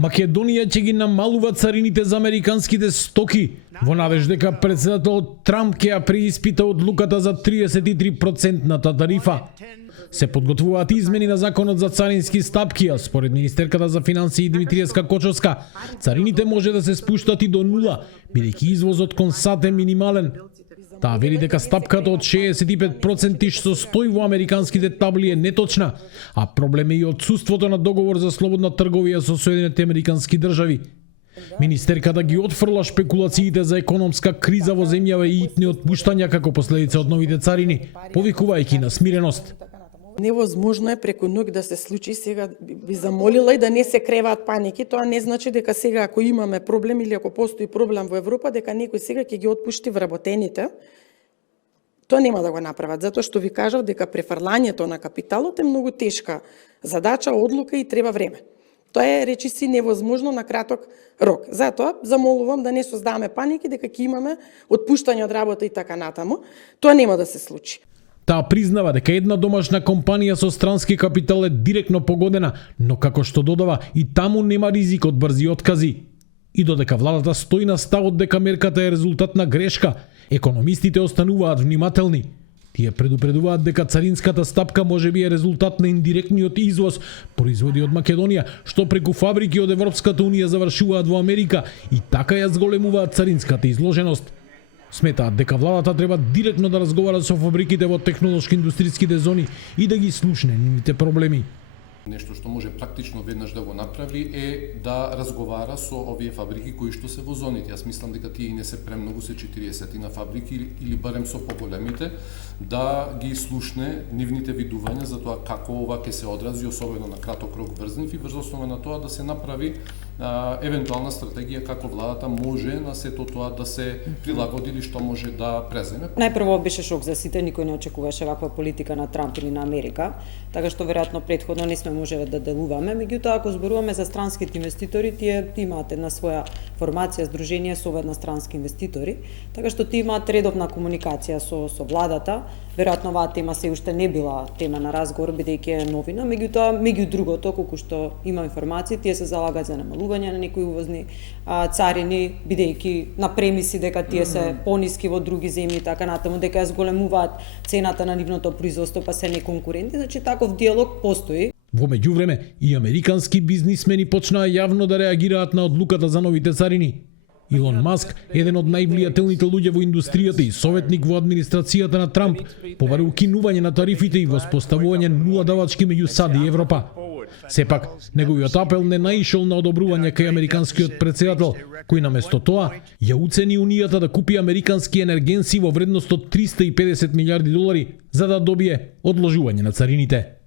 Македонија ќе ги намалува царините за американските стоки, во надеж дека председателот Трамп ќе ја преиспита одлуката за 33% тарифа. Се подготвуваат измени на законот за царински стапки, а според министерката за финансии Димитриевска Кочовска, царините може да се спуштат и до 0, бидејќи извозот кон САД е минимален. Таа вели дека стапката од 65% што стои во американските табли е неточна, а проблем е и отсуството на договор за слободна трговија со Соединените американски држави. Министерката ги отфрла шпекулациите за економска криза во земјава и итни отпуштања како последица од новите царини, повикувајќи на смиреност. Невозможно е преку ноќ да се случи. Сега би замолила и да не се креваат паники. Тоа не значи дека сега ако имаме проблем или ако постои проблем во Европа, дека некој сега ќе ги отпушти вработените. Тоа нема да го направат, затоа што ви кажав дека префрлањето на капиталот е многу тешка задача, одлука и треба време. Тоа е речиси невозможно на краток рок. Затоа замолувам да не создаваме паники дека ќе имаме отпуштање од работа и така натаму. Тоа нема да се случи. Таа признава дека една домашна компанија со странски капитал е директно погодена, но како што додава и таму нема ризик од брзи откази. И додека владата стои на ставот дека мерката е резултат на грешка, економистите остануваат внимателни. Тие предупредуваат дека царинската стапка можеби е резултат на индиректниот извоз производи од Македонија, што преку фабрики од Европската унија завршуваат во Америка и така ја зголемуваат царинската изложеност. Сметаат дека владата треба директно да разговара со фабриките во технолошко-индустријските зони и да ги слушне нивните проблеми. Нешто што може практично веднаш да го направи е да разговара со овие фабрики кои што се во зоните. Јас мислам дека тие и не се премногу, се 40 на фабрики или барем со поголемите, да ги слушне нивните видувања за тоа како ова ќе се одрази, особено на краток рок врз нив, и врз основа на тоа да се направи евентуална стратегија како владата може на сето тоа да се прилагоди или што може да преземе. Најпрво беше шок за сите, никој не очекуваше ваква политика на Трамп или на Америка, така што веројатно претходно не сме можеле да делуваме. Меѓутоа, ако зборуваме за странските инвеститори, тие имаат една своја формација, здружение Совет на странски инвеститори, така што тие имаат редовна комуникација со владата. Веројатно оваа тема се уште не била тема на разговор, бидејќи е новина, меѓутоа, меѓу другото, колку што има информации, тие се залагаат за намалување на некои увозни царини, бидејќи на премиси дека тие се пониски во други земји, така натаму, дека ја зголемуваат цената на нивното производство, па се неконкурентни, значи таков диалог постои. Во меѓувреме, и американски бизнисмени почнаа јавно да реагираат на одлуката за новите царини. Илон Маск, еден од највлијателните луѓе во индустријата и советник во администрацијата на Трамп, побари укинување на тарифите и воспоставување нула давачки меѓу САД и Европа. Сепак, неговиот апел не наишол на одобрување кај американскиот председател, кој наместо тоа ја уцени Унијата да купи американски енергенси во вредност од $350 милиарди за да добие одложување на царините.